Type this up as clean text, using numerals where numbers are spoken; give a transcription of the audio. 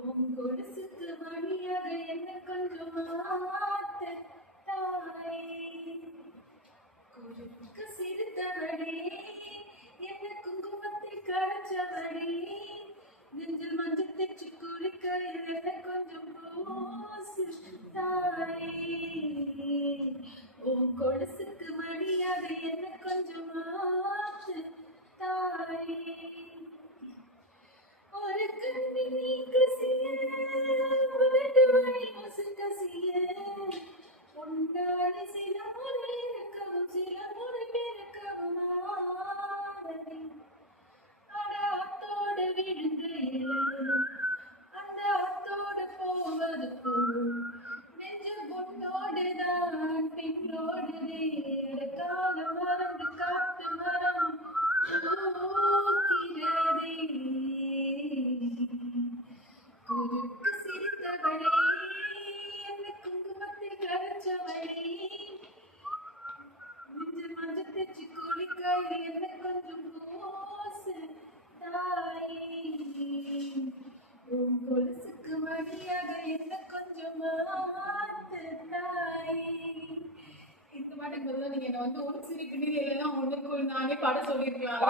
உன் கொலுசுக்கு மணியாக என்ன கொஞ்சம் மாத்த தாயே. குறுக்கு சிரித்தவளே, என்ன குங்குமத்தில் கரைச்சவளே, நெஞ்சில் மஞ்சள் தேச்சு குளிக்க என்ன கொஞ்சம் பூசு தாயே. உன் கொலுசுக்கு மணியாக என்ன கொஞ்சம் மாத்து தாயே. ஒரு கண்ணி நீ கசிய உதட்டு வழி முசுகசிய உண்டாடி சில முறை இருக்கவும் சில முறை பிறக்கவும் ஆனதே. அட அத்தோடு விழுந்து அந்த அத்தோடு போவது போல் நெஞ்சு பொண்ணோடுதான் பின்னோடுதே. காலம் மறந்து காட்டு மரம் பூக்கிறதே. குறுக்கு சிரித்தவளே, என்ன குங்குமத்தில் கரைச்சவளே, நெஞ்சில் மஞ்சள் தேச்சு குளிக்க என்ன கொஞ்சம் பூசு தாயே. உன் கொலுசுக்கு மணியாக என்ன கொஞ்சம் மாத்து தாயே. இந்த பாட்டுக்கு பதிலாக நீங்க என்ன ஒரு சிரிப்பு இல்லைன்னா ஒண்ணுக்கு நானே பாட சொல்லிருக்கலாம்.